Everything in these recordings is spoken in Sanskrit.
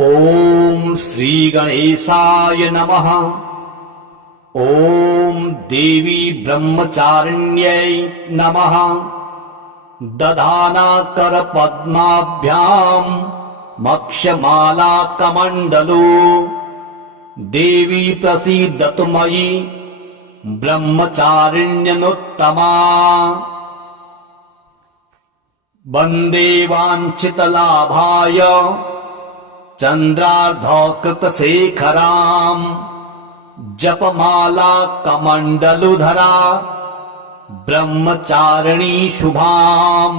ॐ श्री गणेशाय नमः। ॐ देवी ब्रह्मचारिण्यै नमः। दधाना करपद्माभ्यां मक्षमाला कमण्डलो देवी प्रसीदतु मयि ब्रह्मचारिण्यनुत्तमा। वन्दे वाञ्छितलाभाय चन्द्रार्धकृतशेखरां जपमाला कमण्डलुधरा ब्रह्मचारिणी शुभां।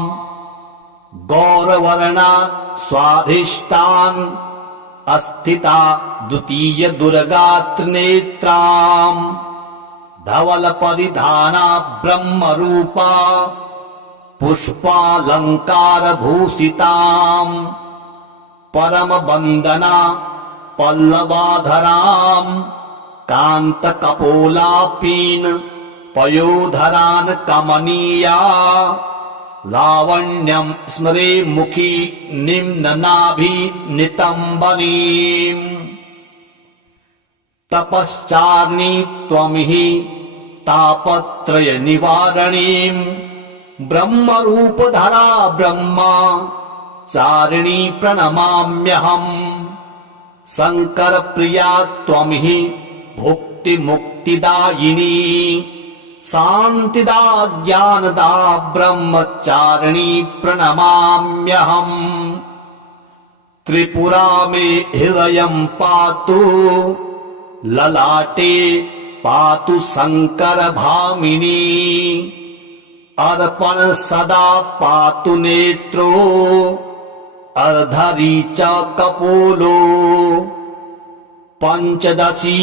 गौरवर्णा स्वाधिष्ठान् अस्थिता द्वितीय दुर्गा त्रिनेत्रां। धवल परिधाना ब्रह्मरूपा पुष्पालंकार भूषितां। परम वंदना पल्लवाधरां कांतकपोलापीन पयोधरान् कमनीया। लावण्यं स्मरे मुखी निम्ननाभि नितंबनीं। तपश्चार्णी त्वमिहि तापत्रय निवारणीं। ब्रह्मरूपधरा ब्रह्मा चारिणी प्रणमाम्यहम्। शंकर प्रिया त्वमिहि भुक्ति मुक्तिदायिनी। शान्तिदा ज्ञानदा ब्रह्मचारिणी प्रणमाम्यहम्। त्रिपुरा मे हृदयं पातु ललाटे पातु शंकर भामिनी। अर्पण सदा पातु नेत्रो अर्धरी च कपोलो। पंचदशी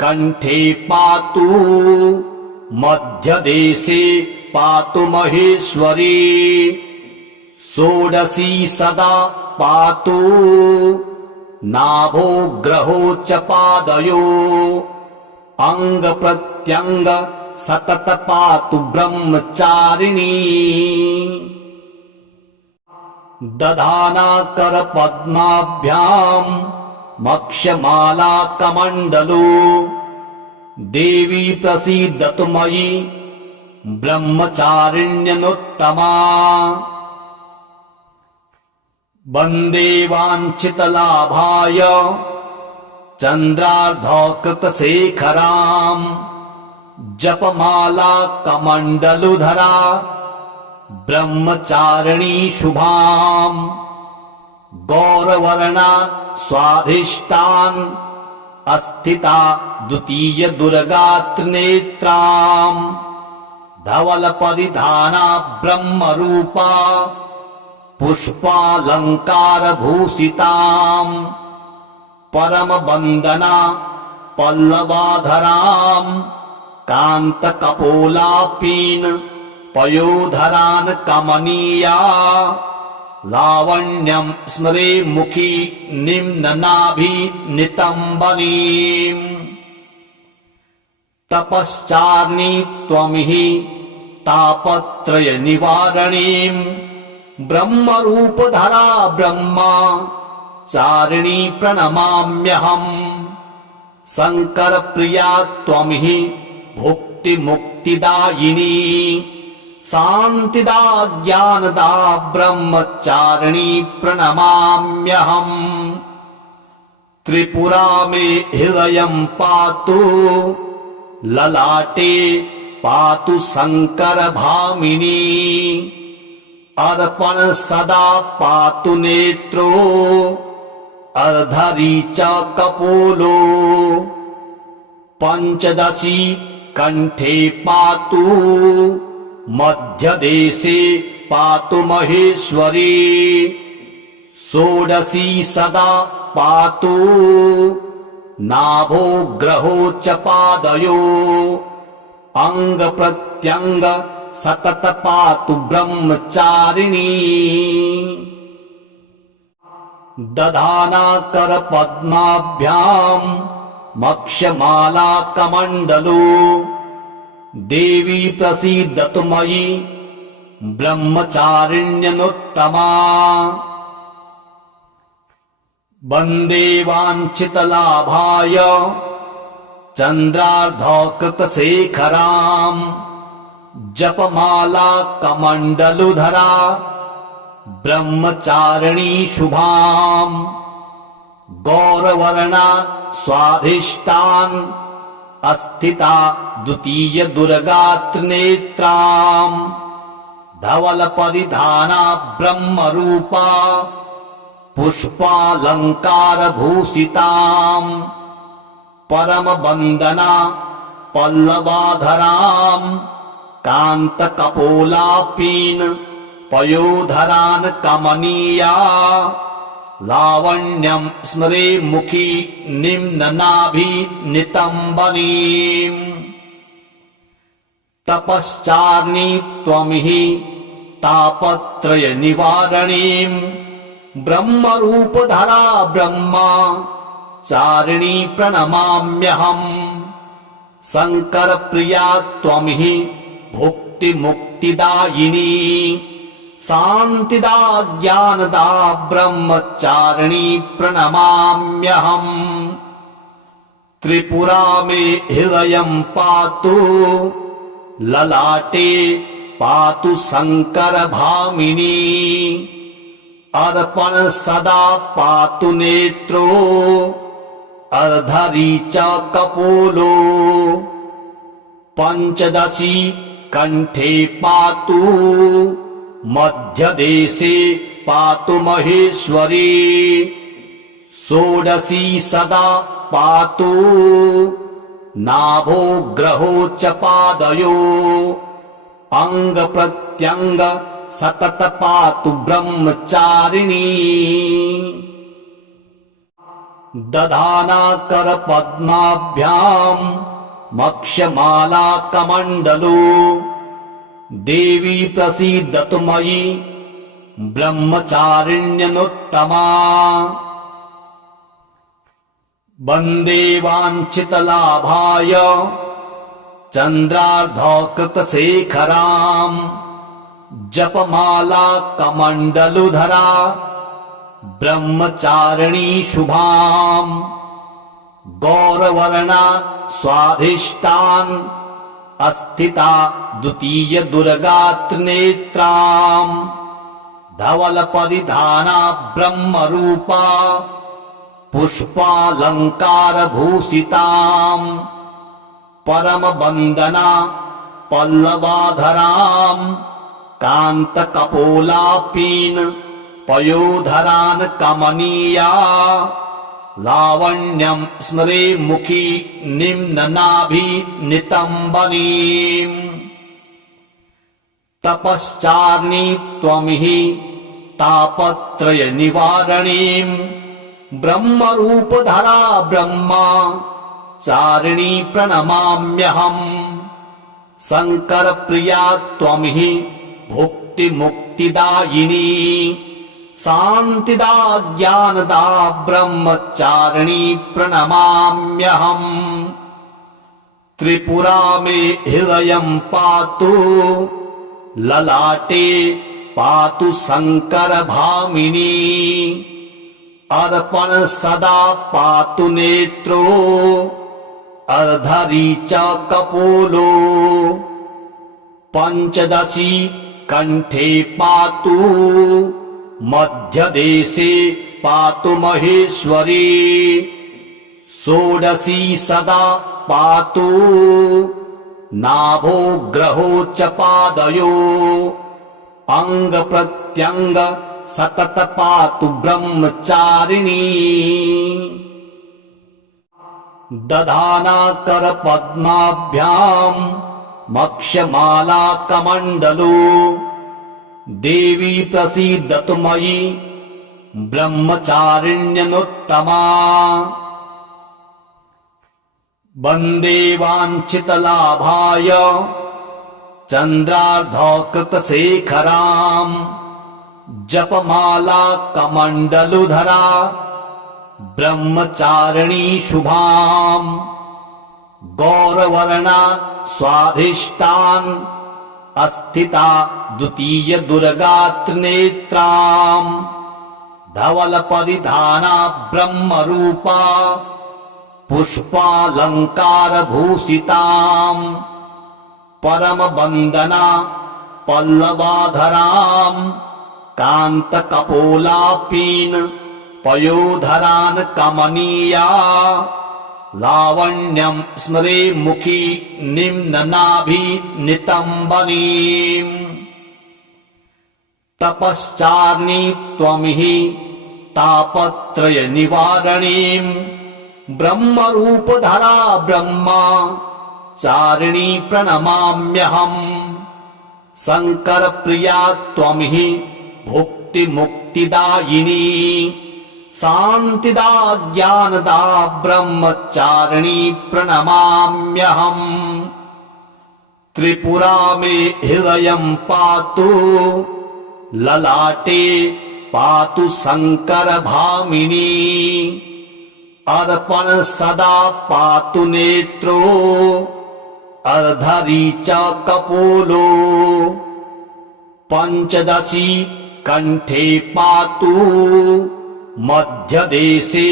कंठे पातु मध्यदेशे पातु महेश्वरी। षोडशी सदा पातु नाभो ग्रहो च पादयो। अंग प्रत्यंग सतत पातु ब्रह्मचारिणी। दधाना करपद्माभ्यां मक्षमाला कमण्डलो देवी प्रसीदतु मयि ब्रह्मचारिण्यनुत्तमा। वन्दे वाञ्छितलाभाय चन्द्रार्धकृतशेखरां जपमाला कमण्डलुधरा ब्रह्मचारिणी शुभां। गौरवर्णा स्वाधिष्ठान् अस्थिता द्वितीय दुर्गा त्रिनेत्रां। धवल परिधाना ब्रह्मरूपा पुष्पालंकार भूषितां। परम वंदना पल्लवाधरां कांतकपोलापीन पयोधरान् कमनीया। लावण्यं स्मरे मुखी निम्ननाभि नितंबनीं। तपश्चार्णी त्वमिहि तापत्रय निवारणीं। ब्रह्मरूपधरा ब्रह्मा चारिणी प्रणमाम्यहम्। शंकर प्रिया त्वमिहि भुक्ति मुक्तिदायिनी। शान्तिदा ज्ञानदा ब्रह्मचारिणी प्रणमाम्यहम्। त्रिपुरा मे हृदयं पातु ललाटे पातु शंकर भामिनी। अर्पण सदा पातु नेत्रो अर्धरी च कपोलो। पंचदशी कंठे पातु मध्यदेशे पातु महेश्वरी। षोडशी सदा पातु नाभो ग्रहो च पादयो। अंग प्रत्यंग सतत पातु ब्रह्मचारिणी। दधाना करपद्माभ्यां मक्षमाला कमण्डलो देवी प्रसीदतु मयि ब्रह्मचारिण्यनुत्तमा। वन्दे वाञ्छितलाभाय चन्द्रार्धकृतशेखराम् जपमाला कमण्डलुधरा ब्रह्मचारिणी शुभाम् गौरवर्णा स्वाधिष्ठान् अस्थिता द्वितीय दुर्गा त्रिनेत्राम् धवल परिधाना ब्रह्मरूपा पुष्पालंकार भूषिताम् परम वंदना पल्लवाधराम् कांत कपोलापीन पयोधरान् कमनीया लावण्यं स्मरे मुखी निम्ननाभि नितंबनीम् तपश्चार्णी त्वं हि तापत्रय निवारणीम् ब्रह्मरूपधरा ब्रह्मा चारिणी प्रणमाम्यहम् शंकर प्रिया त्वं हि भुक्ति मुक्तिदायिनी शान्तिदा ज्ञानदा ब्रह्मचारिणी प्रणमाम्यहम् त्रिपुरा मे हृदयं पातु ललाटे पातु शंकर भामिनी अर्पण सदा पातु नेत्रो अर्धरी च कपोलो पंचदशी कंठे पातु मध्यदेशे पातु महेश्वरी षोडशी सदा पातु नाभो ग्रहो च पादयो अंग प्रत्यंग सतत पातु ब्रह्मचारिणी दधाना कर पद्माभ्याम मक्षमाला कमंडलो देवी प्रसीदतु मयि ब्रह्मचारिण्यनुत्तमा वन्दे वाञ्छितलाभाय चन्द्रार्धकृतशेखराम् जपमाला कमण्डलुधरा ब्रह्मचारिणी शुभाम् गौरवर्णा स्वाधिष्ठान् अस्थिता द्वितीय दुर्गा त्रिनेत्राम् धवल परिधाना ब्रह्मरूपा पुष्पालंकार भूषिताम् परम वंदना पल्लवाधराम् कांत कपोलापीन पयोधरान् कमनीया लावण्यं स्मरे मुखी निम्ननाभि नितंबनीम् तपश्चार्णी त्वं हि तापत्रय निवारणीम् ब्रह्मरूपधरा ब्रह्मा चारिणी प्रणमाम्यहम् शंकर प्रिया त्वं हि भुक्ति मुक्तिदायिनी शान्तिदा ज्ञानदा ब्रह्मचारिणी प्रणमाम्यहम् त्रिपुरा मे हृदयं पातु ललाटे पातु शंकर भामिनी अर्पण सदा पातु नेत्रो अर्धरी च कपोलो पंचदशी कंठे पातु मध्यदेशे पातु महेश्वरी षोडशी सदा पातु नाभो ग्रहो च पादयो अंग प्रत्यंग सतत पातु ब्रह्मचारिणी दधाना कर पद्माभ्याम मक्षमाला कमंडलो देवी प्रसीदतु मयि ब्रह्मचारिण्यनुत्तमा वन्दे वाञ्छितलाभाय चन्द्रार्धकृतशेखराम् जपमाला कमण्डलुधरा ब्रह्मचारिणी शुभाम् गौरवर्णा स्वाधिष्ठान् अस्थिता द्वितीय दुर्गा त्रिनेत्राम् धवल परिधाना ब्रह्मरूपा पुष्पालंकार भूषिताम् परम वंदना पल्लवाधराम् कांत कपोलापीन पयोधरान् कमनीया लावण्यं स्मरे मुखी निम्ननाभि नितंबनीम् तपश्चार्णी त्वमिहि तापत्रय निवारणीम् ब्रह्मरूपधरा ब्रह्मा चारिणी प्रणमाम्यहम् शंकर प्रिया त्वमिहि भुक्ति मुक्तिदायिनी शांतिदा ज्ञानदा ब्रह्मचारिणी प्रणमाम्यहम् त्रिपुरा मे हृदयं पातु ललाटे पातु शंकर भामिनी अर्पण सदा पातु नेत्रो अर्धरी च कपोलो पंचदशी कंठे पातु मध्यदेशे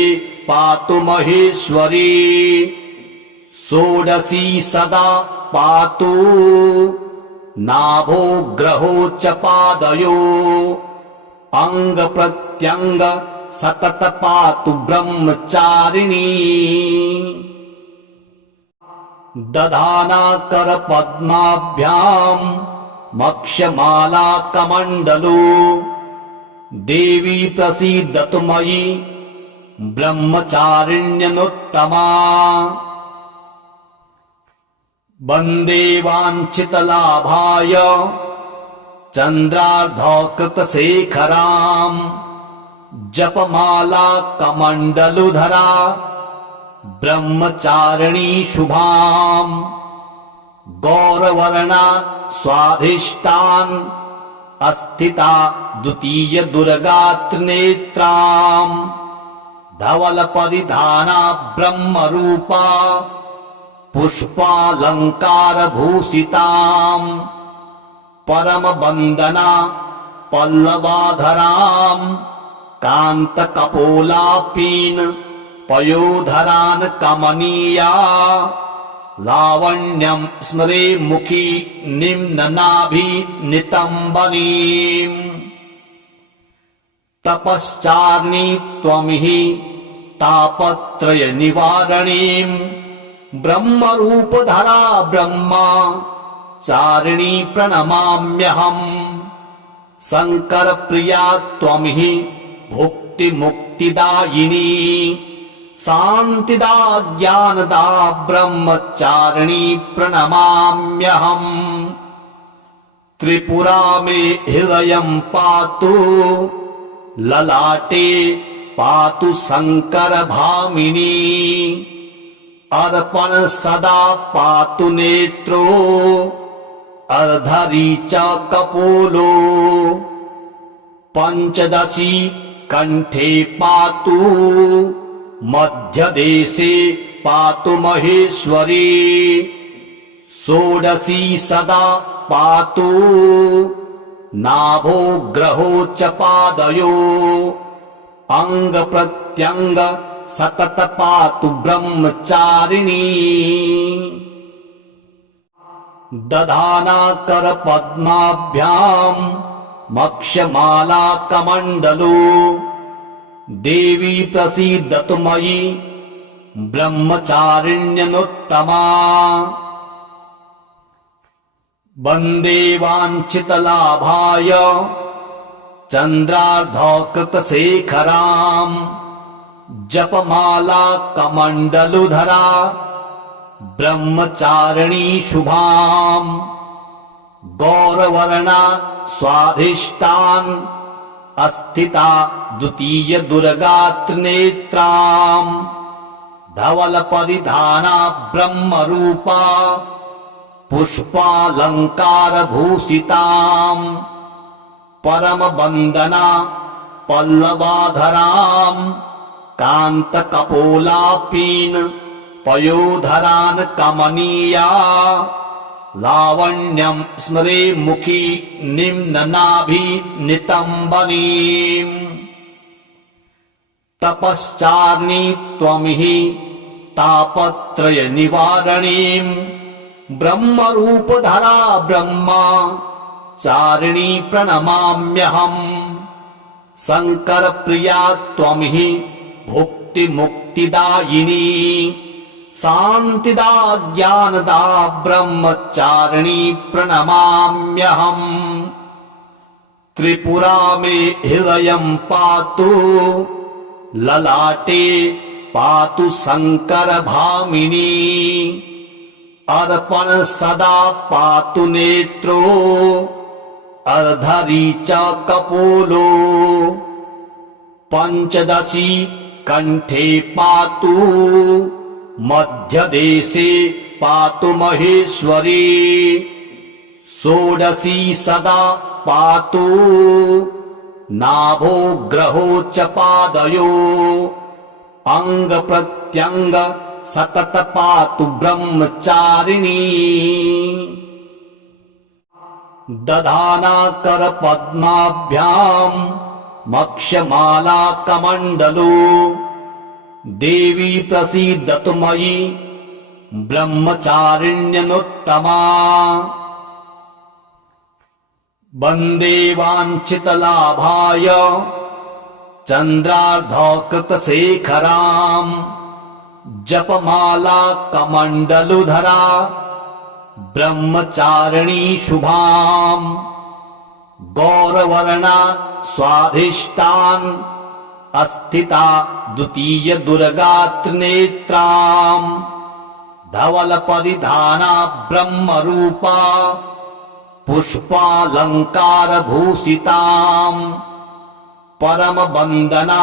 पातु महेश्वरी षोडशी सदा पातु नाभो ग्रहो च पादयो अंग प्रत्यंग सतत पातु ब्रह्मचारिणी दधाना कर पद्माभ्याम मक्षमाला कमंडलो देवी प्रसीदतु मयि ब्रह्मचारिण्यनुत्तमा वंदे वाञ्छितलाभाय चंद्रार्धकृतशेखराम् जपमाला कमंडलुधरा ब्रह्मचारिणी शुभाम् गौरवर्णा स्वाधिष्ठान अस्थिता द्वितीय दुर्गा त्रिनेत्राम् धवल परिधाना ब्रह्मरूपा पुष्पालंकार भूषिताम् परम वंदना पल्लवाधराम् कांत कपोलापीन पयोधरान् कमनीया लावण्यं स्मरे मुखी निम्ननाभि नितंबनीम् तपश्चार्णी त्वमिहि तापत्रय निवारणीम् ब्रह्मरूपधरा ब्रह्मा चारिणी प्रणमाम्यहम् शंकर प्रिया त्वमिहि भुक्ति मुक्तिदायिनी शांतिदा ज्ञानदा ब्रह्मचारिणी प्रणमाम्यहम् त्रिपुरा मे हृदयं पातु ललाटे पातु शंकर भामिनी अर्पण सदा पातु नेत्रो अर्धरी च कपोलो पंचदशी कंठे पातु मध्यदेशे पातु महेश्वरी षोडशी सदा पातु नाभो ग्रहो च पादयो अंग प्रत्यंग सतत पातु ब्रह्मचारिणी दधाना कर पद्माभ्याम मक्षमाला कमंडलो देवी प्रसीदतु मयि ब्रह्मचारिण्यनुत्तमा वंदे वाञ्छितलाभाय चंद्रार्धकृतशेखराम् जपमाला कमंडलुधरा ब्रह्मचारिणी शुभाम् गौरवर्णा स्वाधिष्ठान अस्थिता द्वितीय दुर्गा त्रिनेत्राम् धवल परिधाना ब्रह्मरूपा पुष्पालंकार भूषिताम् परम वंदना पल्लवाधराम् कांत कपोलापीन पयोधरान् कमनीया लावण्यं स्मरे मुखी निम्ननाभि नितंबनीम् तपश्चार्णी त्वमिहि तापत्रय निवारणीम् ब्रह्मरूपधरा ब्रह्मा चारिणी प्रणमाम्यहम् शंकर प्रिया त्वमिहि भुक्ति मुक्तिदायिनी शान्तिदा ज्ञानदा ब्रह्मचारिणी प्रणमाम्यहम् त्रिपुरा मे हृदयं पातु ललाटे पातु शंकर भामिनी अर्पण सदा पातु नेत्रो अर्धरी च कपोलो पंचदशी कंठे पातु मध्यदेशे पातु महेश्वरी षोडशी सदा पातु नाभो ग्रहो च पादयो अंग प्रत्यंग सतत पातु ब्रह्मचारिणी दधाना कर पद्माभ्याम् मक्षमाला कमंडलो देवी प्रसीदतु मयि ब्रह्मचारिण्यनुत्तमा वन्दे वाञ्छितलाभाय चन्द्रार्धकृतशेखराम् जपमाला कमण्डलुधरा ब्रह्मचारिणी शुभाम् गौरवर्णा स्वाधिष्ठान् अस्थिता द्वितीय दुर्गा त्रिनेत्राम् धवल परिधाना ब्रह्मरूपा पुष्पालंकार भूषिताम् परम वंदना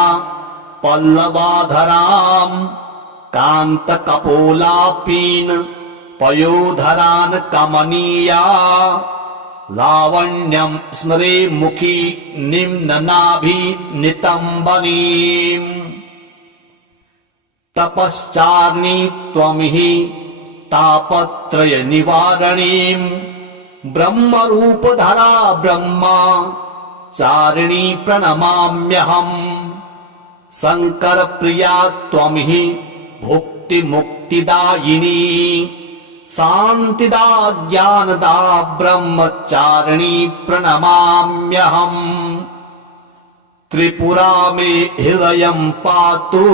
पल्लवाधराम् कांत कपोलापीन पयोधरान् कमनीया लावण्यं स्मरे मुखी निम्ननाभि नितंबनीम् तपश्चार्णी त्वमिहि तापत्रय निवारणीम् ब्रह्मरूपधरा ब्रह्मा चारिणी प्रणमाम्यहम् शंकर प्रिया त्वमिहि भुक्ति मुक्तिदायिनी शान्तिदा ज्ञानदा ब्रह्मचारिणी प्रणमाम्यहम् त्रिपुरा मे हृदयं पातु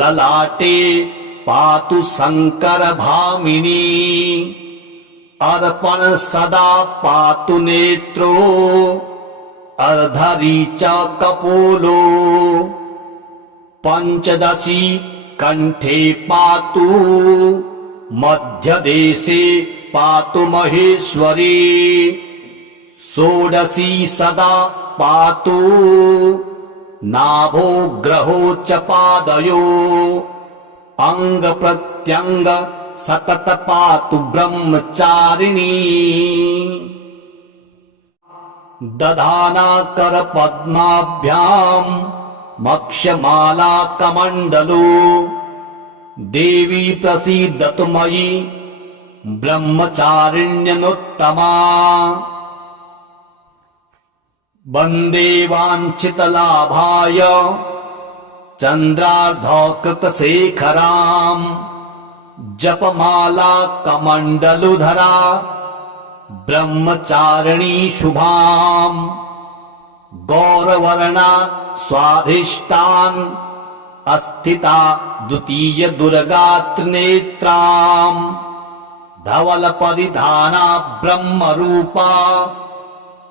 ललाटे पातु शंकर भामिनी अर्पण सदा पातु नेत्रो अर्धरी च कपोलो पंचदशी कंठे पातु मध्यदेशे पातु महेश्वरी षोडशी सदा पातु नाभो ग्रहो च पादयो अंग प्रत्यंग सतत पातु ब्रह्मचारिणी दधाना कर पद्माभ्याम् मक्षमाला कमंडलो देवी प्रसीदतु मयि ब्रह्मचारिण्यनुत्तमा वन्दे वाञ्छितलाभाय चन्द्रार्धकृतशेखराम् जपमाला कमण्डलुधरा ब्रह्मचारिणी शुभाम् गौरवर्णा स्वाधिष्ठान् अस्थिता द्वितीय दुर्गा त्रिनेत्राम् धवल परिधाना ब्रह्मरूपा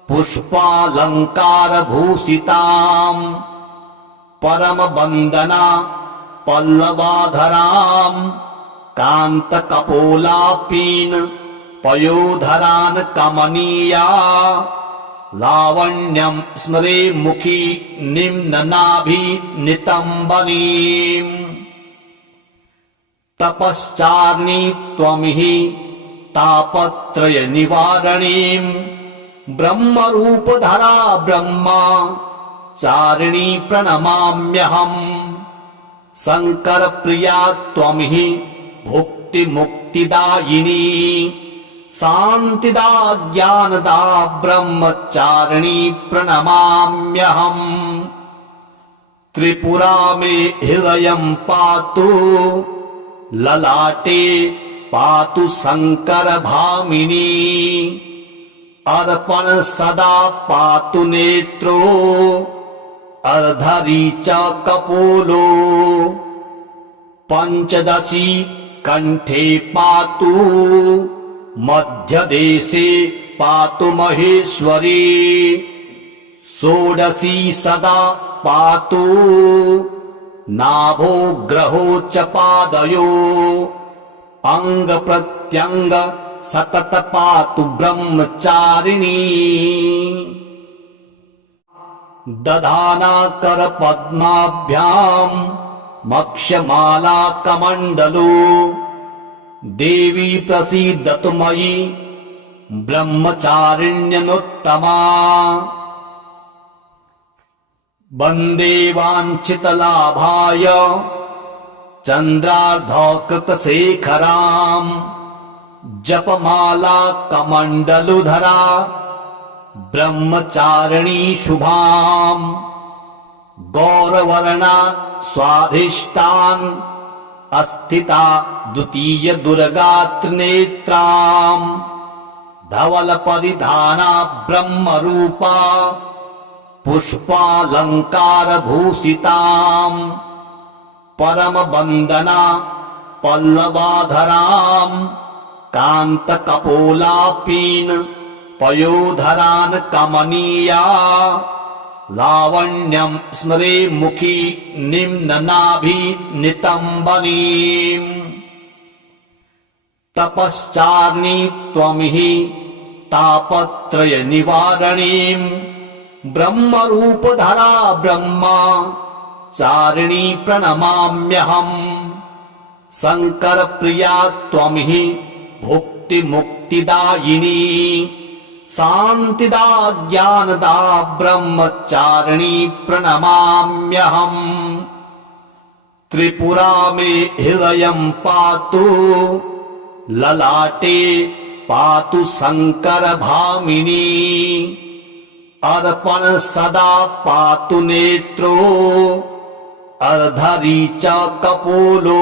पुष्पालंकार भूषिताम् परम वंदना पल्लवाधराम् कांत कपोलापीन पयोधरान् कमनीया लावण्यं स्मरे मुखी निम्ननाभि नितंबनीम् तपश्चार्णी त्वमिहि तापत्रय निवारणीम् ब्रह्मरूपधरा ब्रह्मा चारिणी प्रणमाम्यहम् शंकर प्रिया त्वमिहि भुक्ति मुक्तिदायिनी शान्तिदा ज्ञानदा ब्रह्मचारिणी प्रणमाम्यहम् त्रिपुरा मे हृदयं पातु ललाटे पातु शङ्करभामिनी अर्पण सदा पातु नेत्रो अर्धरी च कपोलो पंचदशी कंठे पातु मध्यदेशे पातु महेश्वरी षोडशी सदा पातु नाभो ग्रहो च पादयो अंग प्रत्यंग सतत पातु ब्रह्मचारिणी दधाना कर पद्माभ्याम मक्षमाला कमंडलो देवी प्रसीदतु मयि ब्रह्मचारिण्यनुत्तमा वन्दे वाञ्छितलाभाय चन्द्रार्धकृतशेखराम् जपमाला कमण्डलुधरा ब्रह्मचारिणी शुभाम् गौरवर्णा स्वाधिष्ठान् अस्थिता द्वितीय दुर्गा त्रिनेत्राम् धवल परिधाना ब्रह्मरूपा पुष्पालंकार भूषिताम् परम वंदना पल्लवाधराम् कांत कपोलापीन पयोधरान् कमनीया लावण्यं स्मरे मुखी निम्ननाभि नितंबनीम् तपश्चार्णी त्वमिहि तापत्रय निवारणीम् ब्रह्मरूपधरा ब्रह्मा चारिणी प्रणमाम्यहम् शंकर प्रिया त्वमिहि भुक्ति मुक्तिदायिनी शान्तिदा ज्ञानदा ब्रह्मचारिणी प्रणमाम्यहम् त्रिपुरा मे हृदयं पातु ललाटे पातु शङ्करभामिनी अर्पण सदा पातु नेत्रो अर्धरी च कपोलो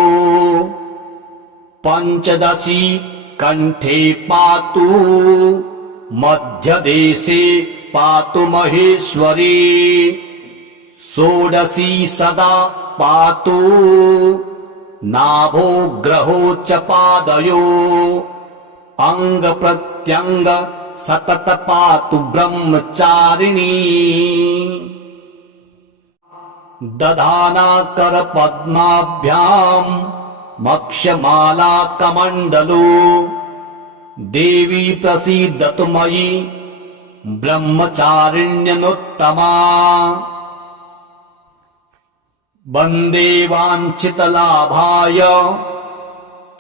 पंचदशी कंठे पातु मध्यदेशे पातु महेश्वरी षोडशी सदा पातु नाभो ग्रहो च पादयो अंग प्रत्यंग सतत पातु ब्रह्मचारिणी दधाना कर पद्माभ्याम् मक्षमाला कमण्डलो देवी प्रसीदतु मयि ब्रह्मचारिण्यनुत्तमा वन्दे वाञ्छितलाभाय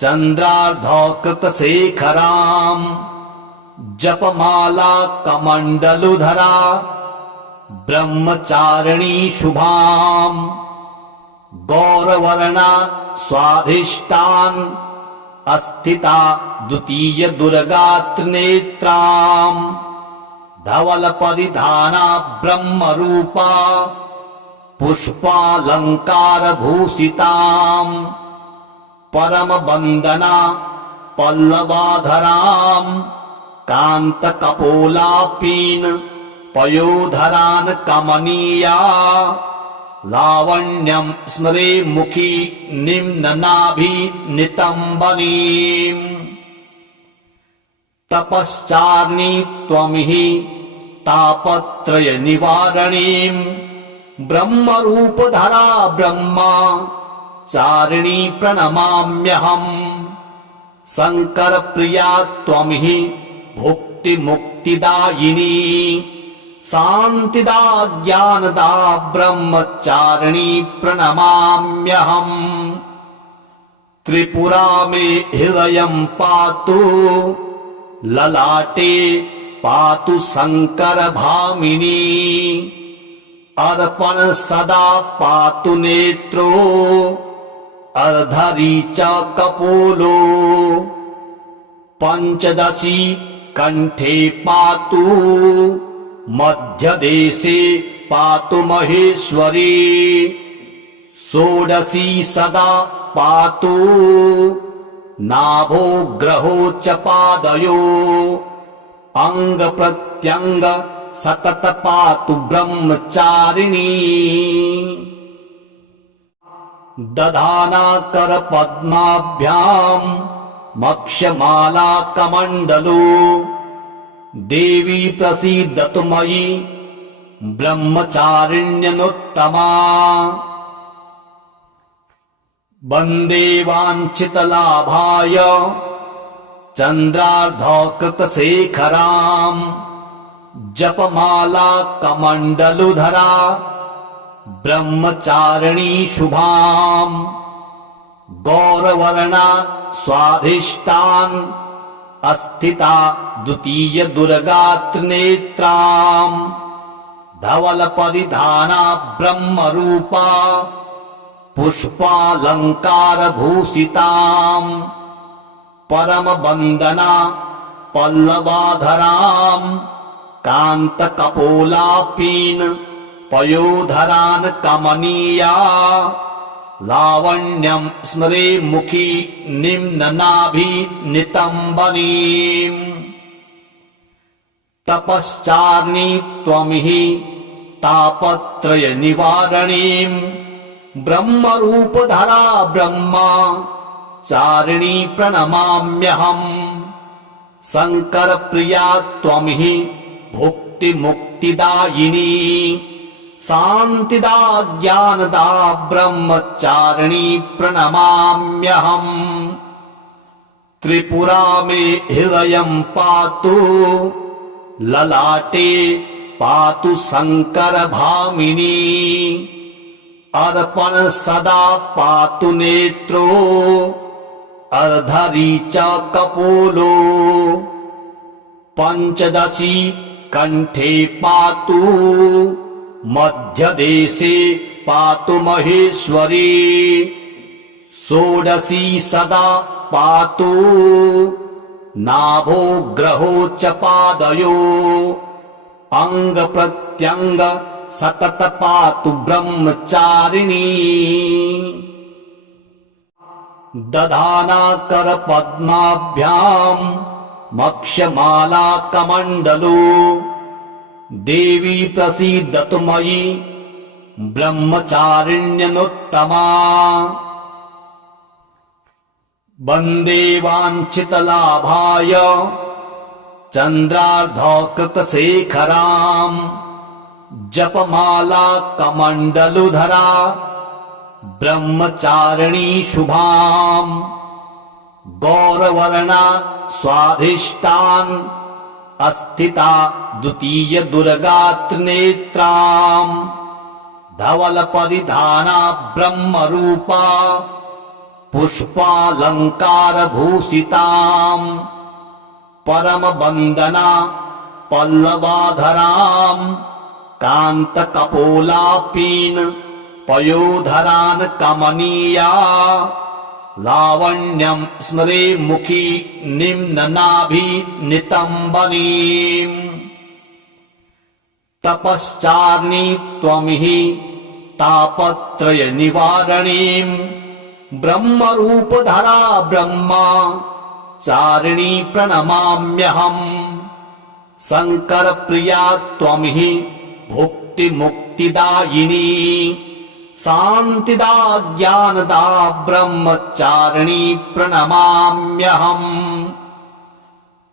चन्द्रार्धकृतशेखराम् जपमाला कमण्डलुधरा ब्रह्मचारिणी शुभाम् गौरवर्णा स्वाधिष्ठान् अस्थिता द्वितीय दुर्गा त्रिनेत्राम् धवल परिधाना ब्रह्मरूपा पुष्पालंकार भूषिताम् परम वंदना पल्लवाधराम् कांत कपोलापीन पयोधरान् कमनीया लावण्यं स्मरे मुखी निम्ननाभि नितंबनीम् तपश्चार्णी त्वमिहि तापत्रय निवारणीम् ब्रह्मरूपधरा ब्रह्मा चारिणी प्रणमाम्यहम् शंकर प्रिया त्वमिहि भुक्ति मुक्तिदायिनी शान्तिदा ज्ञानदा ब्रह्मचारिणी प्रणमाम्यहम् त्रिपुरा मे हृदयं पातु ललाटे पातु शङ्करभामिनी अर्पण सदा पातु नेत्रो अर्धरी च कपोलो पंचदशी कंठे पातु मध्यदेशे पातु महेश्वरी षोडशी सदा पातु नाभो ग्रहो च पादयो अंग प्रत्यंग सतत पातु ब्रह्मचारिणी दधाना कर पद्माभ्याम मक्षमाला कमंडलो देवी प्रसीदतु मयि ब्रह्मचारिण्यनुत्तमा वन्दे वाञ्छितलाभाय चन्द्रार्धकृतशेखराम् जपमाला कमण्डलुधरा ब्रह्मचारिणी शुभाम् गौरवर्णा स्वाधिष्ठान् अस्थिता द्वितीय दुर्गा त्रिनेत्राम् धवल परिधाना ब्रह्मरूपा पुष्पालंकार भूषिताम् परम वंदना पल्लवाधराम् कांत कपोलापीन पयोधरान् कमनीया लावण्यं स्मरे मुखी निम्ननाभि नितंबनीम् तपश्चार्णी त्वमिहि तापत्रय निवारणीम् ब्रह्मरूपधरा ब्रह्मा चारिणी प्रणमाम्यहम् शंकर प्रिया त्वमिहि भुक्ति मुक्तिदायिनी शान्तिदा ज्ञानदा ब्रह्मचारिणी प्रणमाम्यहम् त्रिपुरा मे हृदयं पातु ललाटे पातु शंकर भामिनी अर्पण सदा पातु नेत्रो अर्धरी च कपोलो पंचदशी कंठे पातु मध्यदेशे पातु महेश्वरी षोडशी सदा पातु नाभो ग्रहो च पादयो अंग प्रत्यंग सतत पातु ब्रह्मचारिणी दधाना कर पद्माभ्याम मक्षमाला कमंडलो देवी प्रसीदतु मयि ब्रह्मचारिण्यनुत्तमा वन्दे वाञ्छितलाभाय चन्द्रार्धकृतशेखराम् जपमाला कमण्डलुधरा ब्रह्मचारिणी शुभाम् गौरवर्णा स्वाधिष्ठान् अस्थिता द्वितीय दुर्गा त्रिनेत्राम् धवल परिधाना ब्रह्मरूपा पुष्पालंकार भूषिताम् परम वंदना पल्लवाधराम् कांत कपोलापीन पयोधरान् कमनीया लावण्यं स्मरे मुखी निम्ननाभि नितंबनीम् तपश्चार्णी त्वमिहि तापत्रय निवारणीम् ब्रह्मरूपधरा ब्रह्मा चारिणी प्रणमाम्यहम् शंकर प्रिया त्वमिहि भुक्ति मुक्तिदायिनी शान्तिदा ज्ञानदा ब्रह्मचारिणी प्रणमाम्यहम्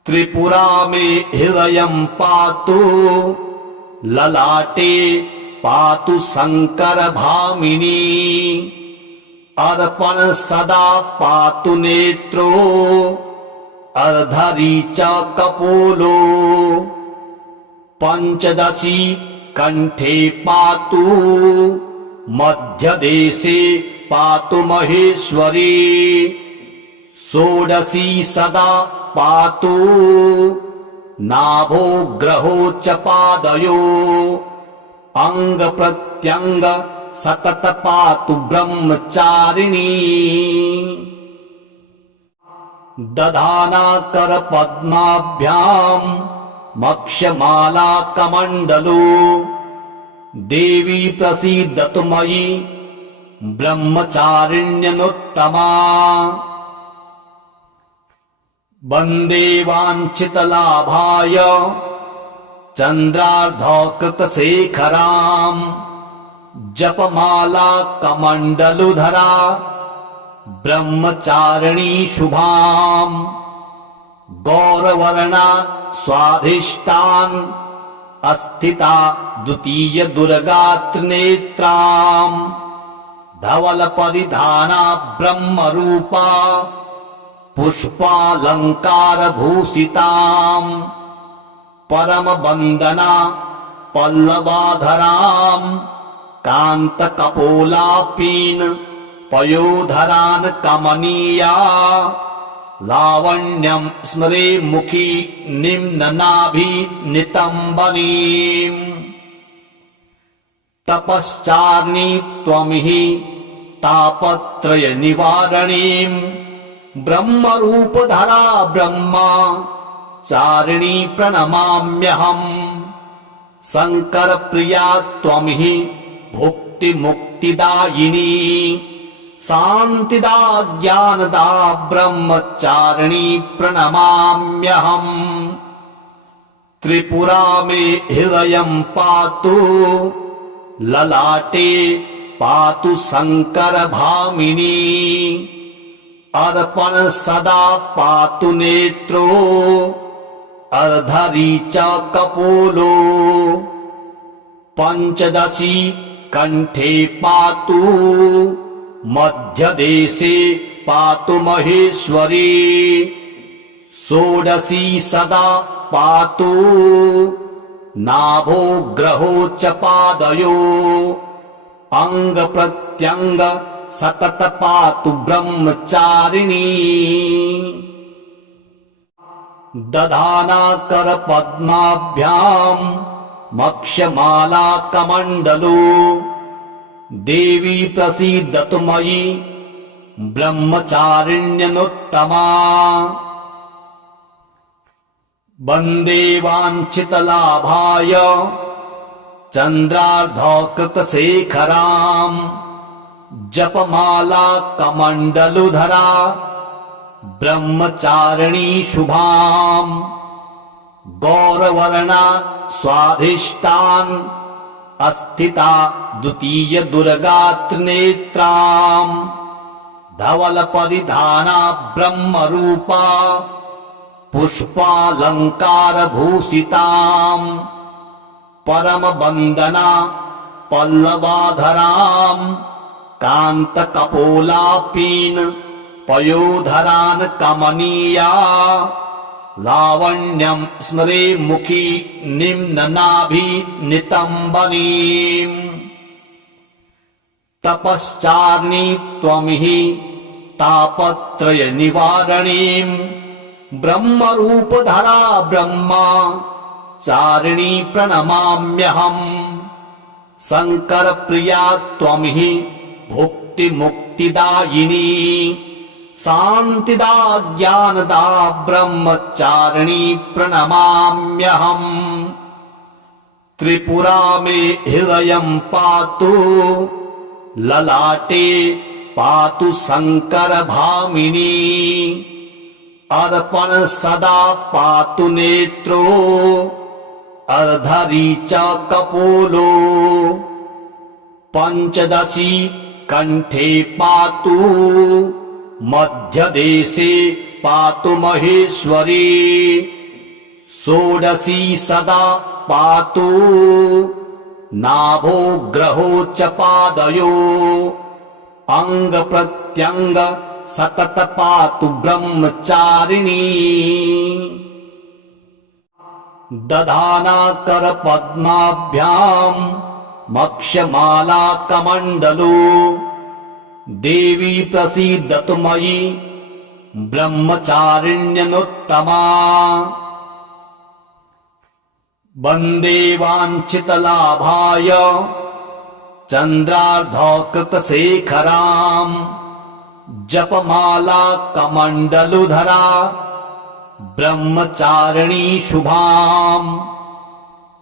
त्रिपुरा मे हृदयं पातु ललाटे पातु शंकर भामिनी अर्पण सदा पातु नेत्रो अर्धरी च कपोलो पंचदशी कंठे पातु मध्यदेशे पातु महेश्वरी षोडशी सदा पातु नाभो ग्रहो च पादयो अंग प्रत्यंग सतत पातु ब्रह्मचारिणी दधाना कर पद्माभ्याम मक्षमाला कमंडलो देवी प्रसीदतु मयि ब्रह्मचारिण्यनुत्तमा वन्दे वाञ्छितलाभाय चन्द्रार्धकृतशेखराम् जपमाला कमण्डलुधरा ब्रह्मचारिणी शुभाम् गौरवर्णा स्वाधिष्ठान् अस्थिता द्वितीय दुर्गा त्रिनेत्राम् धवल परिधाना ब्रह्मरूपा पुष्पालंकार भूषिताम् परम वंदना पल्लवाधराम् कांत कपोलापीन पयोधरान् कमनीया लावण्यं स्मरे मुखी निम्ननाभि नितंबनीम् तपश्चार्णी त्वमिहि तापत्रय निवारणीम् ब्रह्मरूपधरा ब्रह्मा चारिणी प्रणमाम्यहम् शंकर प्रिया त्वमिहि भुक्ति मुक्तिदायिनी शान्तिदा ज्ञानदा ब्रह्मचारिणी प्रणमाम्यहम् त्रिपुरा मे हृदयं पातु ललाटे पातु शंकर भामिनी अर्पण सदा पातु नेत्रो अर्धरी च कपोलो पंचदशी कंठे पातु मध्यदेशे पातु महेश्वरी षोडशी सदा पातु नाभो ग्रहो च पादयो अंग प्रत्यंग सतत पातु ब्रह्मचारिणी दधाना कर पद्माभ्याम मक्षमाला कमंडलो देवी प्रसीदतु मयि ब्रह्मचारिण्यनुत्तमा वन्दे वाञ्छितलाभाय चन्द्रार्धकृतशेखराम् जपमाला कमण्डलुधरा ब्रह्मचारिणी शुभाम् गौरवर्णा स्वाधिष्ठान् अस्थिता द्वितीय दुर्गा त्रिनेत्राम् धवल परिधाना ब्रह्मरूपा पुष्पालंकार भूषिताम् परम वंदना पल्लवाधराम् कांत कपोलापीन पयोधरान् कमनीया लावण्यं स्मरे मुखी निम्ननाभि नितंबनीम् तपश्चार्णी त्वमिहि तापत्रय निवारणीम् ब्रह्मरूपधरा ब्रह्मा चारिणी प्रणमाम्यहम् शंकर प्रिया त्वमिहि भुक्ति मुक्तिदायिनी शान्तिदा ज्ञानदा ब्रह्मचारिणी प्रणमाम्यहम् त्रिपुरा मे हृदयं पातु ललाटे पातु शंकर भामिनी अर्पण सदा पातु नेत्रो अर्धरी च कपोलो पंचदशी कंठे पातु मध्यदेशे पातु महेश्वरी षोडशी सदा पातु नाभो ग्रहो च पादयो अंग प्रत्यंग सतत पातु ब्रह्मचारिणी दधाना कर पद्माभ्याम मक्षमाला कमंडलो देवी प्रसीदतु मयि ब्रह्मचारिण्यनुत्तमा वन्दे वाञ्छितलाभाय चन्द्रार्धकृतशेखराम् जपमाला कमण्डलुधरा ब्रह्मचारिणी शुभाम्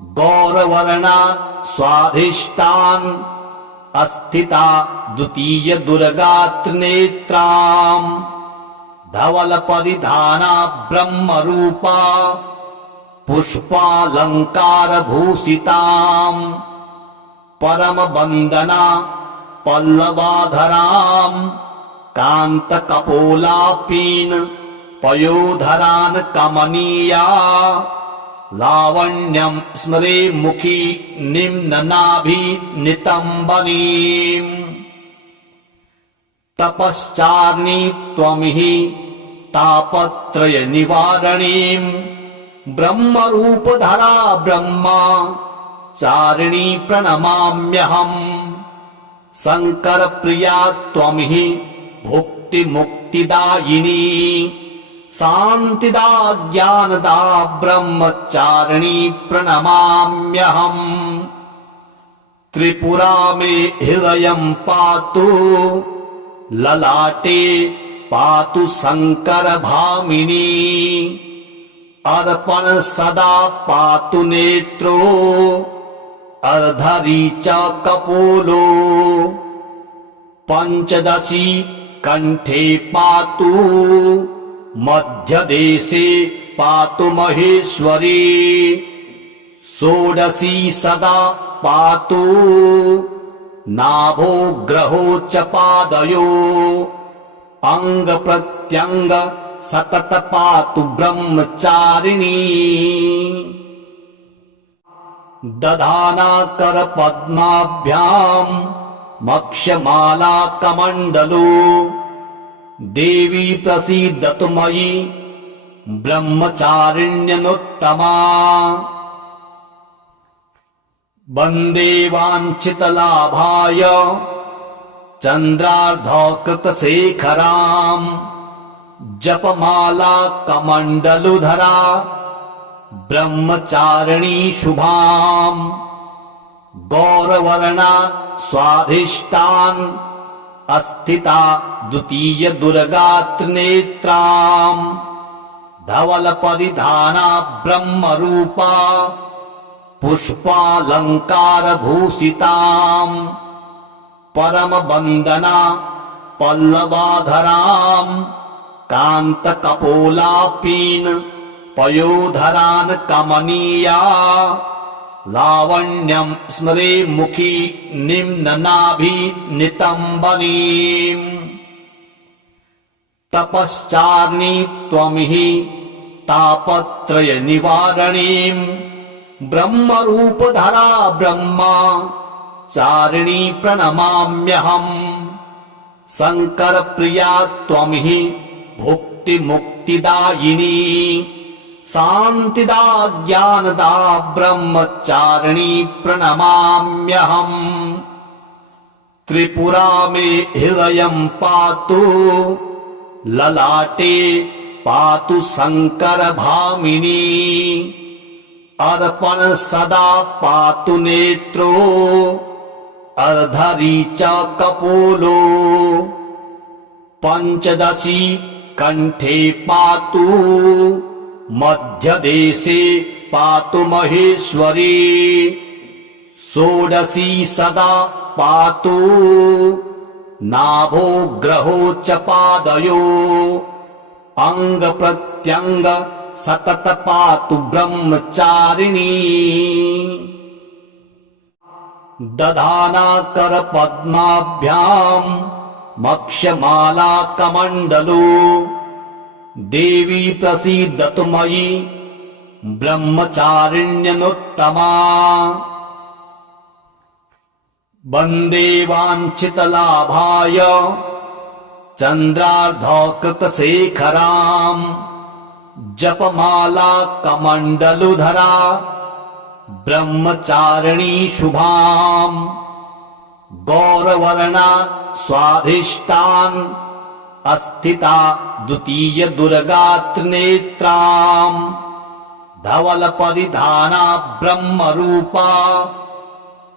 गौरवर्णा स्वाधिष्ठान् अस्थिता द्वितीय दुर्गात्रिनेत्राम् धवल परिधाना ब्रह्मरूपा पुष्पालंकार भूषिताम् परम वंदना पल्लवाधराम् कांत कपोलापीन पयोधरान् कमनीया लावण्यं स्मरे मुखी निम्ननाभि नितंबनीम् तपश्चार्णी त्वमिहि तापत्रय निवारणीम् ब्रह्मरूपधरा ब्रह्मा चारिणी प्रणमाम्यहम् शंकर प्रिया त्वमिहि भुक्ति मुक्तिदायिनी शान्तिदा ज्ञानदा ब्रह्मचारिणी प्रणमाम्यहम् त्रिपुरा मे हृदयं पातु ललाटे पातु शंकर भामिनी अर्पण सदा पातु नेत्रो अर्धरी च कपोलो पंचदशी कंठे पातु मध्यदेशे पातु महेश्वरी षोडशी सदा पातु नाभो ग्रहो च पादयो अंग प्रत्यंग सतत पातु ब्रह्मचारिणी दधाना कर पद्माभ्याम मक्षमाला कमंडलो देवी प्रसीदतु मयि ब्रह्मचारिण्यनुत्तमा वंदे वाञ्छितलाभाय चंद्रार्धकृतशेखराम् जपमाला कमंडलुधरा ब्रह्मचारिणी शुभाम् गौरवर्णा स्वाधिष्ठान् अस्थिता द्वितीय दुर्गात्रिनेत्राम् धवल परिधाना ब्रह्मरूपा पुष्पालंकार भूषिताम् परम वंदना पल्लवाधराम् कांत कपोलापीन पयोधरान् कमनीया लावण्यं स्मरे मुखी निम्ननाभि नितंबनीम् तपश्चार्णी त्वमिहि तापत्रय निवारणीम् ब्रह्मरूपधरा ब्रह्मा चारिणी प्रणमाम्यहम् शंकर प्रिया त्वमिहि भुक्ति मुक्तिदायिनी शान्तिदा ज्ञानदा ब्रह्मचारिणी प्रणमाम्यहम् त्रिपुरा मे हृदयं पातु ललाटे पातु शंकर भामिनी अर्पण सदा पातु नेत्रो अर्धरी च कपोलो पंचदशी कंठे पातु मध्यदेशे पातु महेश्वरी षोडशी सदा पातु नाभो ग्रहो च पादयो अंग प्रत्यंग सतत पातु ब्रह्मचारिणी दधाना कर पद्माभ्याम मक्षमाला कमंडलो देवी प्रसीदतु मयि ब्रह्मचारिण्यनुत्तमा वंदे वाञ्छितलाभाय चंद्रार्धकृतशेखराम् जपमाला कमंडलुधरा ब्रह्मचारिणी शुभाम् गौरवर्णा स्वाधिष्ठान् अस्थिता द्वितीय दुर्गात्रिनेत्राम् धवल परिधाना ब्रह्मरूपा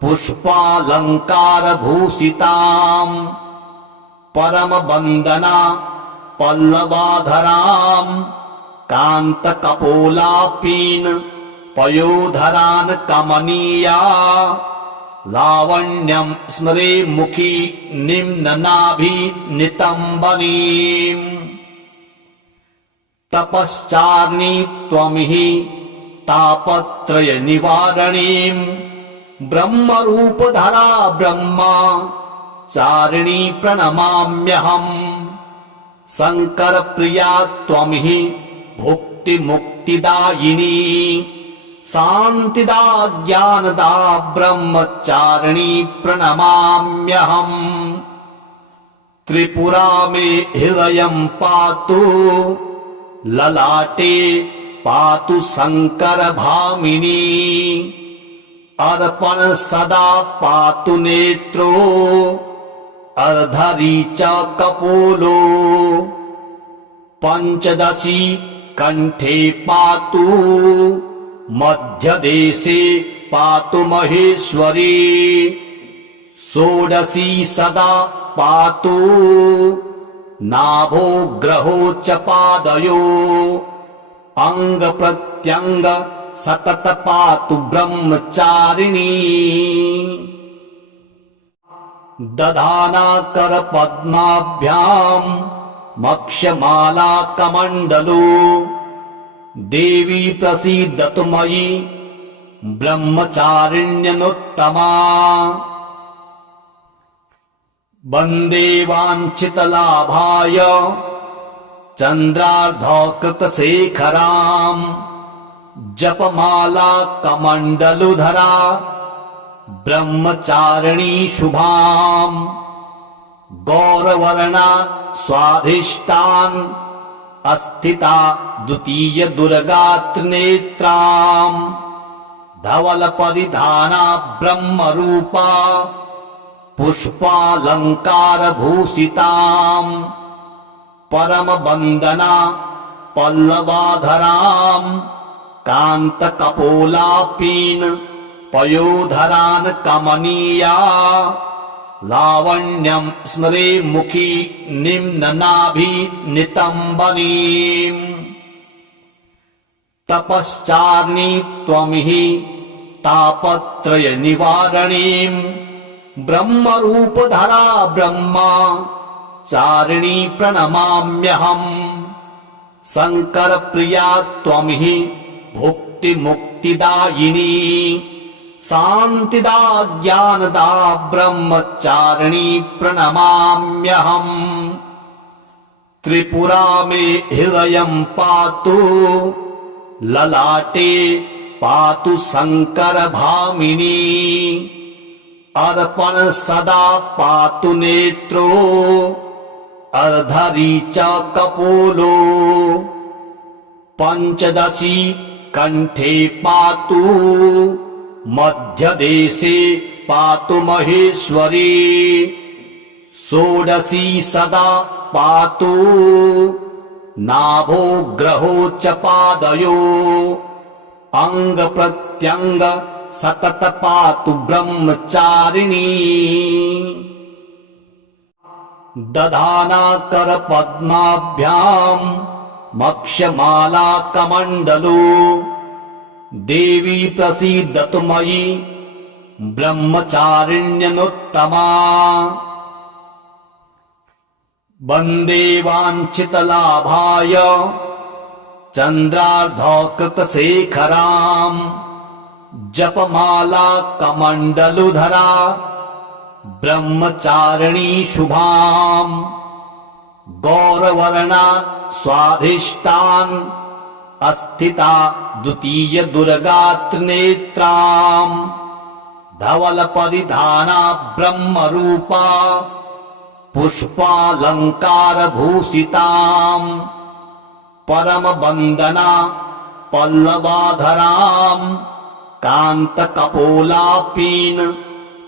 पुष्पालंकार भूषिताम् परम वंदना पल्लवाधराम् कांत कपोलापीन पयोधरान् कमनीया लावण्यं स्मरे मुखी निम्ननाभि नितम्बनीम् तपश्चार्णी त्वमिहि तापत्रय निवारणीम् ब्रह्मरूपधरा ब्रह्मा चारिणी प्रणमाम्यहम् शंकर प्रिया त्वमिहि भुक्ति मुक्तिदायिनी शान्तिदा ज्ञानदा ब्रह्मचारिणी प्रणमाम्यहम् त्रिपुरा मे हृदयं पातु ललाटे पातु शंकर भामिनी अर्पण सदा पातु नेत्रो अर्धरी च कपोलो पंचदशी कंठे पातु मध्यदेशे पातु महेश्वरी षोडशी सदा पातु नाभो ग्रहो च पादयो अंग प्रत्यंग सतत पातु ब्रह्मचारिणी दधाना कर पद्माभ्याम् मक्षमाला कमंडलो देवी प्रसीदतु मयि ब्रह्मचारिण्यनुत्तमा वन्दे वाञ्छितलाभाय चन्द्रार्धकृतशेखराम् जपमाला कमण्डलुधरा ब्रह्मचारिणी शुभाम् गौरवर्णा स्वाधिष्ठान् अस्थिता द्वितीय दुर्गा त्रिनेत्राम् धवल परिधाना ब्रह्मरूपा पुष्पालंकार भूषिताम् परम वंदना पल्लवाधराम् कांत कपोलापीन पयोधरान् कमनीया लावण्यं स्मरे मुखी निम्ननाभि नितम्बनीम् तपश्चार्णी त्वमिहि तापत्रय निवारणीम् ब्रह्मरूपधरा ब्रह्मा चारिणी प्रणमाम्यहम् शंकर प्रिया त्वमिहि भुक्ति मुक्तिदायिनी शान्तिदा ज्ञानदा ब्रह्मचारिणी प्रणमाम्यहम् त्रिपुरा मे हृदयं पातु ललाटे पातु शंकर भामिनी अर्पण सदा पातु नेत्रो अर्धरी च कपोलो पंचदशी कंठे पातु मध्यदेशे पातु महेश्वरी षोडशी सदा पातु नाभो ग्रहो च पादयो अंग प्रत्यंग सतत पातु ब्रह्मचारिणी दधाना कर पद्माभ्याम् मक्षमाला कमंडलो देवी प्रसीदतु मयि ब्रह्मचारिण्यनुत्तमा वन्दे वाञ्छितलाभाय चन्द्रार्धकृतशेखराम् जपमाला कमण्डलुधरा ब्रह्मचारिणी शुभाम् गौरवर्णा स्वाधिष्ठान् अस्थिता द्वितीय दुर्गा त्रिनेत्राम् धवल परिधाना ब्रह्मरूपा पुष्पालंकार भूषिताम् परम वंदना पल्लवाधराम् कांत कपोलापीन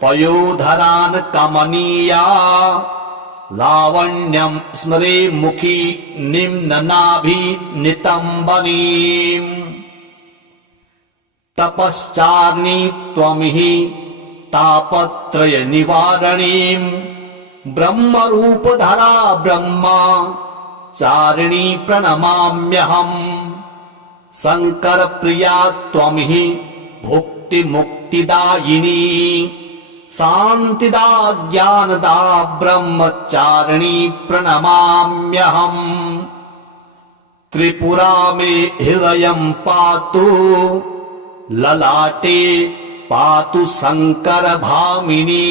पयोधरान् कमनीया लावण्यं स्मरे मुखी निम्ननाभि नितम्बनीम् तपश्चार्णी त्वमिहि तापत्रय निवारणीम् ब्रह्मरूपधरा ब्रह्मा चारिणी प्रणमाम्यहम् शंकर प्रिया त्वं हि भुक्ति मुक्तिदायिनी शांतिदा ज्ञानदा ब्रह्मचारिणी प्रणमाम्यहम् त्रिपुरा मे हृदयं पातु ललाटे पातु शंकर भामिनी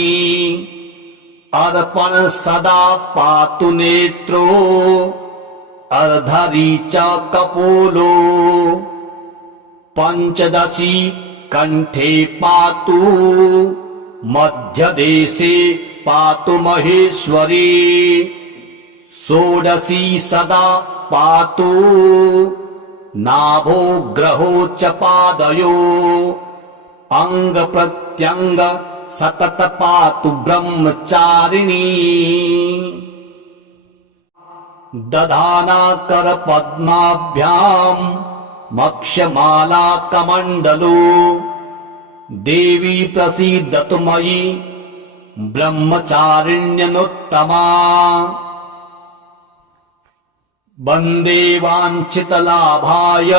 अर्पण सदा पातु नेत्रो अर्धरी च कपोलो पंचदशी कंठे पातु मध्यदेशे पातु महेश्वरी षोडशी सदा पातु नाभो ग्रहो च पादयो अंग प्रत्यंग सतत पातु ब्रह्मचारिणी दधाना कर पद्माभ्याम मक्षमाला कमंडलो देवी प्रसीदतु मयि ब्रह्मचारिण्यनुत्तमा वन्दे वाञ्छितलाभाय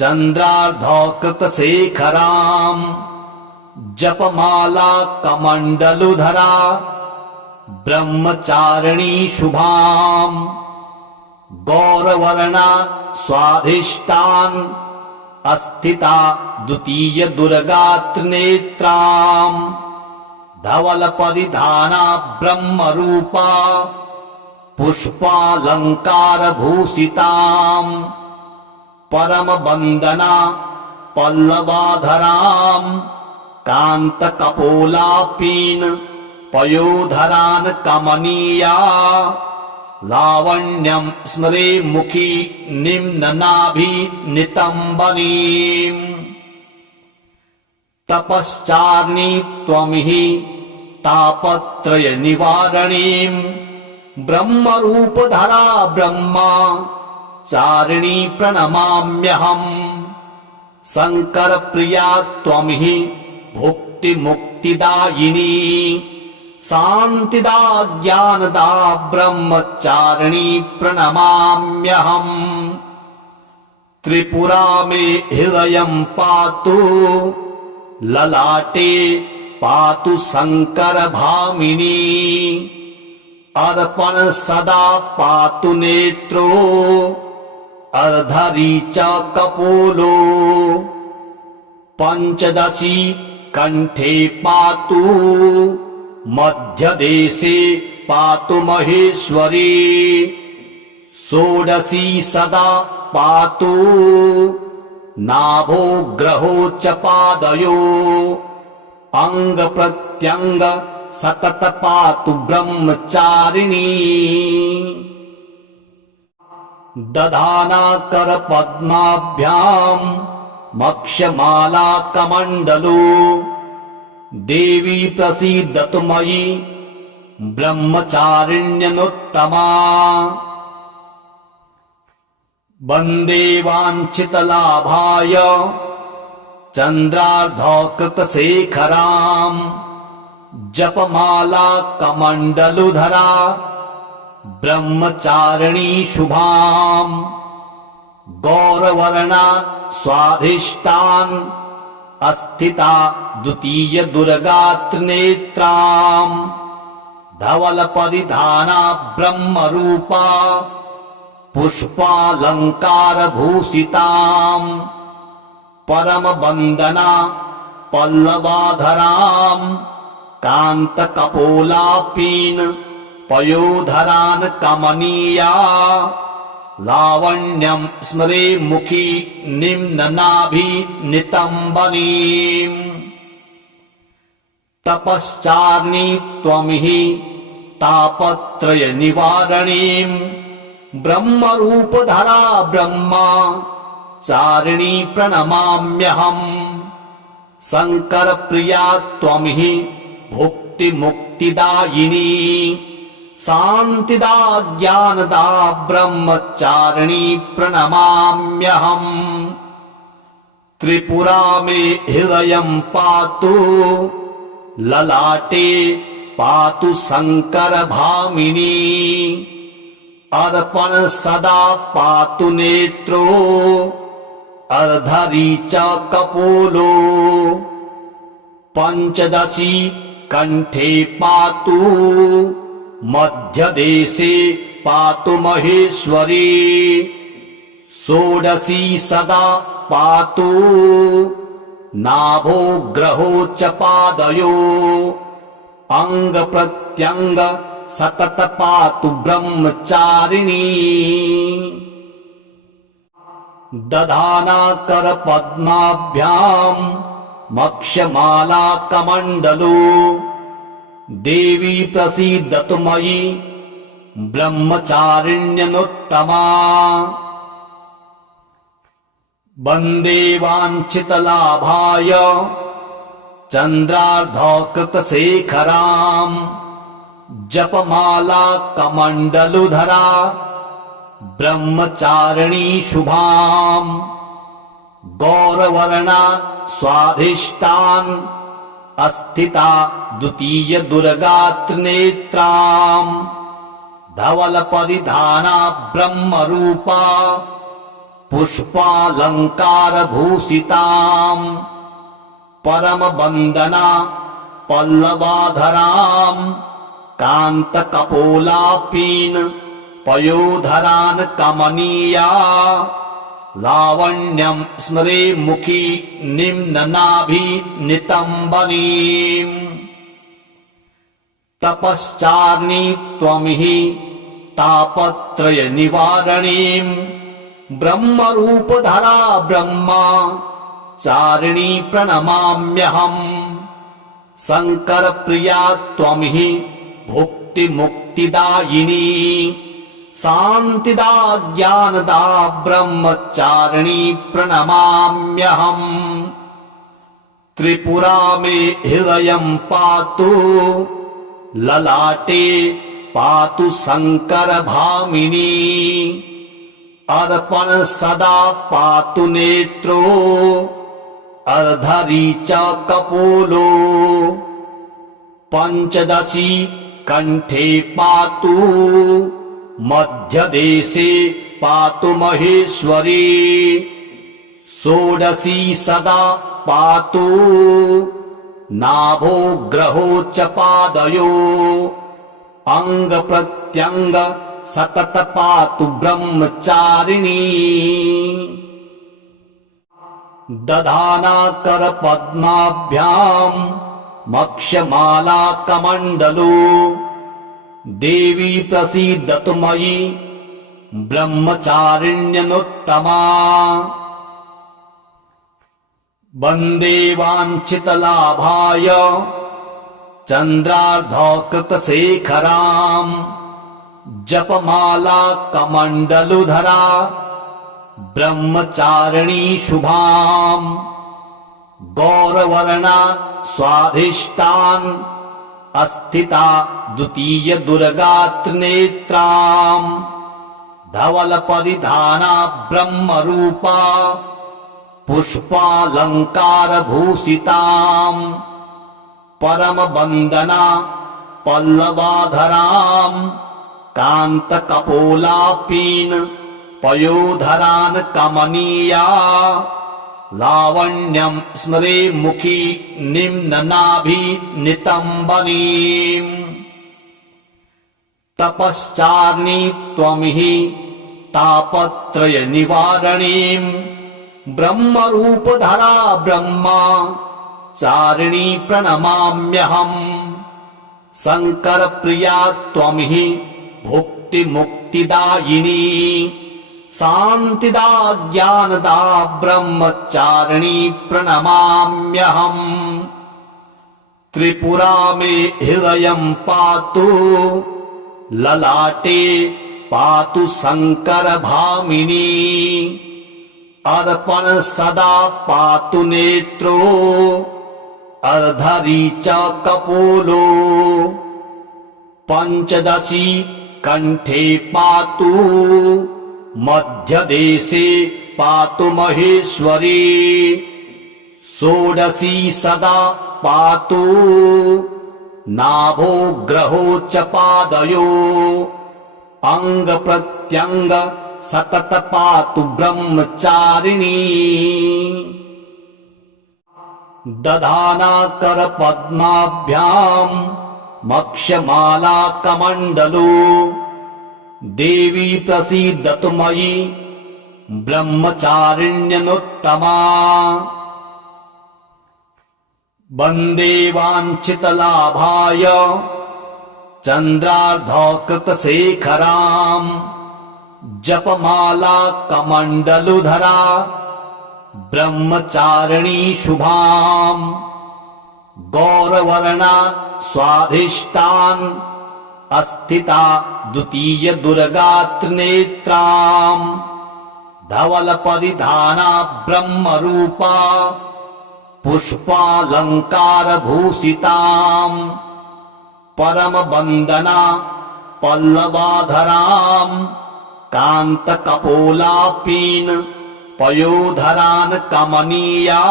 चन्द्रार्धकृतशेखराम् जपमाला कमण्डलुधरा ब्रह्मचारिणी शुभाम् गौरवर्णा स्वाधिष्ठान् अस्थिता द्वितीय दुर्गा त्रिनेत्राम् धवल परिधाना ब्रह्मरूपा पुष्पालंकार भूषिताम् परम वंदना पल्लवाधराम् कांत कपोलापीन पयोधरान् कमनीया लावण्यं स्मरे मुखी निम्ननाभि नितंबनीम् तपश्चार्णी त्वं हि तापत्रय निवारणीम् ब्रह्मरूपधरा ब्रह्मा चारिणी प्रणमाम्यहम् शंकर प्रिया त्वं हि भुक्ति मुक्तिदायिनी शांतिदा ज्ञानदा ब्रह्मचारिणी प्रणमाम्यहम् त्रिपुरा मे हृदयं पातु ललाटे पातु शंकर भामिनी अर्पण सदा पातु नेत्रो अर्धरी च कपोलो पंचदशी कंठे पातु मध्यदेशे पातु महेश्वरी षोडशी सदा पातु नाभो ग्रहो च पादयो अंग प्रत्यंग सतत पातु ब्रह्मचारिणी दधाना कर पद्माभ्याम् मक्षमाला कमण्डलो देवी प्रसीदतु मयि ब्रह्मचारिण्यनुत्तमा वन्दे वाञ्छितलाभाय चन्द्रार्धकृतशेखराम् जपमाला कमण्डलुधरा ब्रह्मचारिणी शुभाम् गौरवर्णा स्वाधिष्ठान् अस्थिता द्वितीय दुर्गा त्रिनेत्राम् धवल परिधाना ब्रह्मरूपा पुष्पालंकार भूषिताम् परम वंदना पल्लवाधराम् कांत कपोलापीन पयोधरान् कमनीया लावण्यं स्मरे मुखी निम्ननाभि नितंबनीम् तपश्चार्णी त्वं हि तापत्रय निवारणीम् ब्रह्मरूपधरा ब्रह्मा चारिणी प्रणमाम्यहम् शंकर प्रिया त्वं हि भुक्ति मुक्तिदायिनी शांतिदा ज्ञानदा ब्रह्मचारिणी प्रणमाम्यहम् त्रिपुरा मे हृदयं पातु ललाटे पातु शंकर भामिनी अर्पण सदा पातु नेत्रो अर्धरी च कपोलो पंचदशी कंठे पातु मध्यदेशे पातु महेश्वरी षोडशी सदा पातु नाभो ग्रहो च पादयो अंग प्रत्यंग सतत पातु ब्रह्मचारिणी दधाना कर पद्माभ्याम मक्षमाला कमंडलो देवी प्रसीदतु मयि ब्रह्मचारिण्यनुत्तमा वन्दे वाञ्छितलाभाय चन्द्रार्धकृतशेखराम् जपमाला कमण्डलुधरा ब्रह्मचारिणी शुभाम् गौरवर्णा स्वाधिष्ठान् अस्थिता द्वितीय दुर्गा त्रिनेत्राम् धवल परिधाना ब्रह्मरूपा पुष्पालंकार भूषिताम् परम वंदना पल्लवाधराम् कांत कपोलापीन पयोधरान् कमनीया लावण्यं स्मरे मुखी निम्ननाभि नितंबनीम् तपश्चार्णी त्वं हि तापत्रय निवारणीम् ब्रह्मरूपधरा ब्रह्मा चारिणी प्रणमाम्यहम् शंकर प्रिया त्वं हि भुक्ति मुक्तिदायिनी शांतिदा ज्ञानदा ब्रह्मचारिणी प्रणमाम्यहम् त्रिपुरा मे हृदयं पातु ललाटे पातु शंकर भामिनी अर्पण सदा पातु नेत्रो अर्धरी च कपोलो पंचदशी कंठे पातु मध्यदेशे पातु महेश्वरी षोडशी सदा पातु नाभो ग्रहो च पादयो अंग प्रत्यंग सतत पातु ब्रह्मचारिणी दधाना कर पद्माभ्याम मक्षमाला कमंडलो देवी प्रसीदतु मयि ब्रह्मचारिण्यनुत्तमा वन्दे वाञ्छितलाभाय चन्द्रार्धकृतशेखराम् जपमाला कमण्डलुधरा ब्रह्मचारिणी शुभाम् गौरवर्णा स्वाधिष्ठान् अस्थिता द्वितीय दुर्गा त्रिनेत्राम् धवल परिधाना ब्रह्मरूपा पुष्पालंकार भूषिताम् परम वंदना पल्लवाधराम् कांत कपोलापीन पयोधरान् कमनीया लावण्यं स्मरे मुखी निम्ननाभि नितंबनीम् तपश्चार्णी त्वं हि तापत्रय निवारणीम् ब्रह्मरूपधरा ब्रह्मा चारिणी प्रणमाम्यहम् शंकर प्रिया त्वं हि भुक्ति मुक्तिदायिनी शांतिदा ज्ञानदा ब्रह्मचारिणी प्रणमाम्यहम् त्रिपुरा मे हृदयं पातु ललाटे पातु शंकर भामिनी अर्पण सदा पातु नेत्रो अर्धरी च कपोलो पंचदशी कंठे पातु मध्यदेशे पातु महेश्वरी षोडशी सदा पातु नाभो ग्रहो च पादयो अंग प्रत्यंग सतत पातु ब्रह्मचारिणी दधाना कर पद्माभ्याम मक्षमाला कमंडलो देवी प्रसीदतु मयि ब्रह्मचारिण्यनुत्तमा वन्दे वाञ्छितलाभाय चन्द्रार्धकृतशेखराम् जपमाला कमण्डलुधरा ब्रह्मचारिणी शुभाम् गौरवर्णा स्वाधिष्ठान् अस्थिता द्वितीय दुर्गा त्रिनेत्राम् धवल परिधाना ब्रह्मरूपा पुष्पालंकार भूषिताम् परम वंदना पल्लवाधराम् कांत कपोलापीन पयोधरान् कमनीया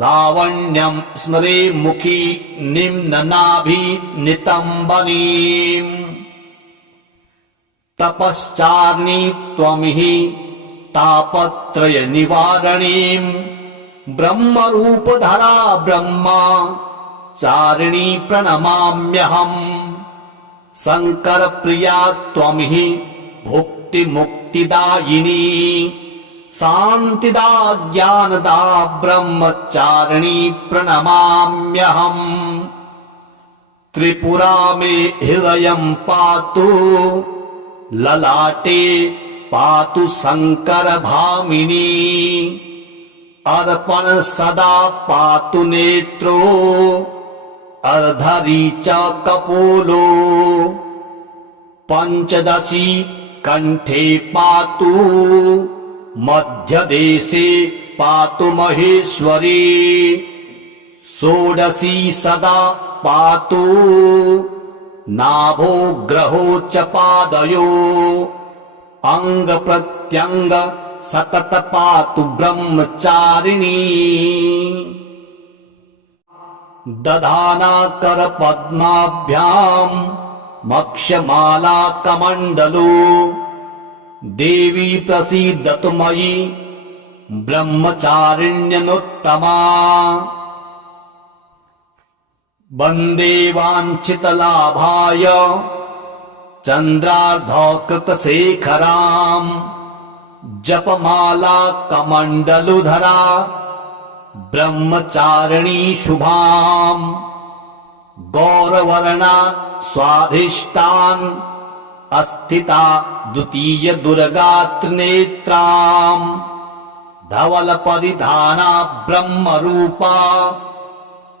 लावण्यं स्मरे मुखी निम्ननाभि नितंबनीम् तपश्चार्णी त्वमिहि तापत्रय निवारणीम् ब्रह्मरूपधरा ब्रह्मा चारिणी प्रणमाम्यहम् शंकर प्रिया त्वमिहि भुक्ति मुक्तिदायिनी शान्तिदा ज्ञानदा ब्रह्मचारिणी प्रणमाम्यहम् त्रिपुरा मे हृदयं पातु ललाटे पातु शंकर भामिनी अर्पण सदा पातु नेत्रो अर्धरी च कपोलो पंचदशी कंठे पातु मध्यदेशे पातु महेश्वरी षोडशी सदा पातु नाभो ग्रहो च पादयो अंग प्रत्यंग सतत पातु ब्रह्मचारिणी दधाना कर पद्माभ्याम मक्षमाला कमंडलो देवी प्रसीदतु मयि ब्रह्मचारिण्यनुत्तमा वन्दे वाञ्छितलाभाय चन्द्रार्धकृतशेखराम् जपमाला कमण्डलुधरा ब्रह्मचारिणी शुभाम् गौरवर्णा स्वाधिष्ठान् अस्थिता द्वितीय दुर्गा त्रिनेत्राम् धवल परिधाना ब्रह्मरूपा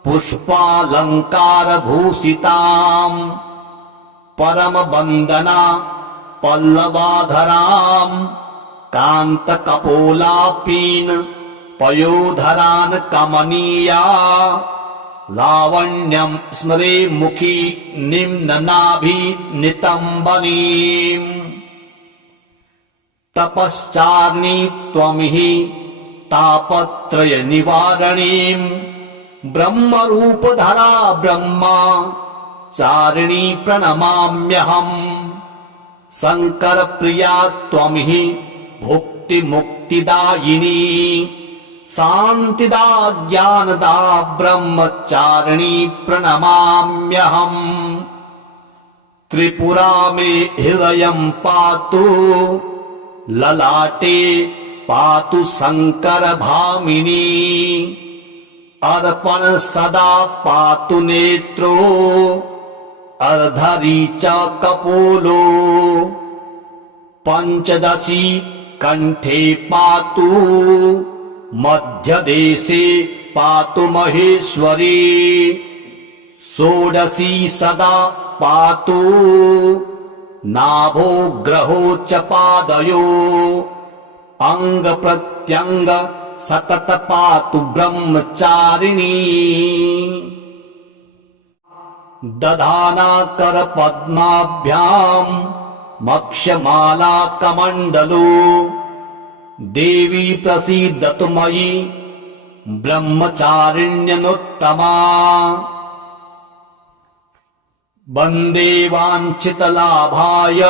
पुष्पालंकार भूषिताम् परम वंदना पल्लवाधराम् कांत कपोलापीन पयोधरान् कमनीया लावण्यं स्मरे मुखी निम्ननाभि नितंबनीम् तपश्चार्णी त्वमिहि तापत्रय निवारणीम् ब्रह्मरूपधरा ब्रह्मा चारिणी प्रणमाम्यहम् शंकर प्रिया त्वमिहि भुक्ति मुक्तिदायिनी शान्तिदा ज्ञानदा ब्रह्मचारिणी प्रणमाम्यहम् त्रिपुरा मे हृदयं पातु ललाटे पातु शंकर भामिनी अर्पण सदा पातु नेत्रो अर्धरी च कपोलो पंचदशी कंठे पातु मध्यदेशे पातु महेश्वरी षोडशी सदा पातु नाभो ग्रहो च पादयो अंग प्रत्यंग सतत पातु ब्रह्मचारिणी दधाना कर पद्माभ्याम मक्षमाला कमंडलो देवी प्रसीदतु मयि ब्रह्मचारिण्यनुत्तमा वन्दे वाञ्छितलाभाय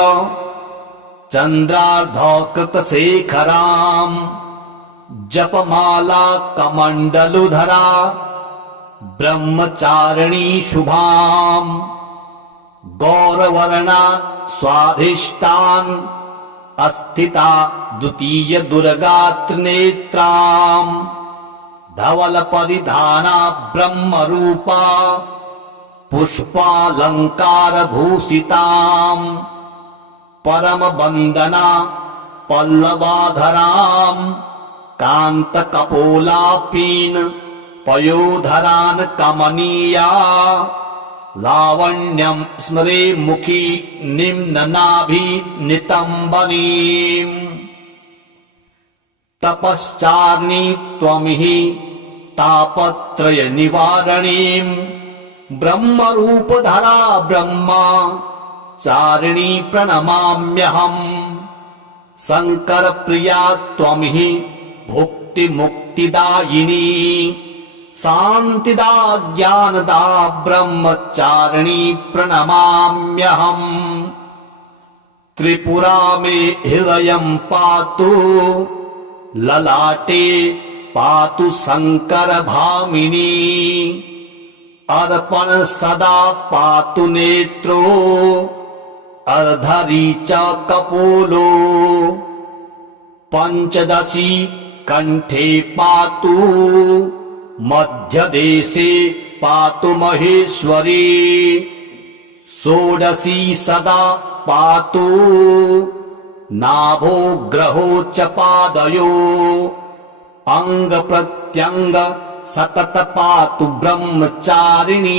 चन्द्रार्धकृतशेखराम् जपमाला कमण्डलुधरा ब्रह्मचारिणी शुभाम् गौरवर्णा स्वाधिष्ठान् अस्थिता द्वितीय दुर्गा त्रिनेत्राम् धवल परिधाना ब्रह्मरूपा पुष्पालंकार भूषिताम् परम वंदना पल्लवाधराम् कांत कपोलापीन पयोधरान् कमनीया लावण्यं स्मरे मुखी निम्ननाभि नितंबनीम् तपश्चार्णी त्वमिहि तापत्रय निवारणीम् ब्रह्मरूपधरा ब्रह्मा चारिणी प्रणमाम्यहम् शंकर प्रिया त्वमिहि भुक्ति मुक्तिदायिनी शान्तिदा ज्ञानदा ब्रह्मचारिणी प्रणमाम्यहम् त्रिपुरा मे हृदयं पातु ललाटे पातु शंकर भामिनी अर्पण सदा पातु नेत्रो अर्धरी च कपोलो पंचदशी कंठे पातु मध्यदेशे पातु महेश्वरी षोडशी सदा पातु नाभो ग्रहो च पादयो अंग प्रत्यंग सतत पातु ब्रह्मचारिणी।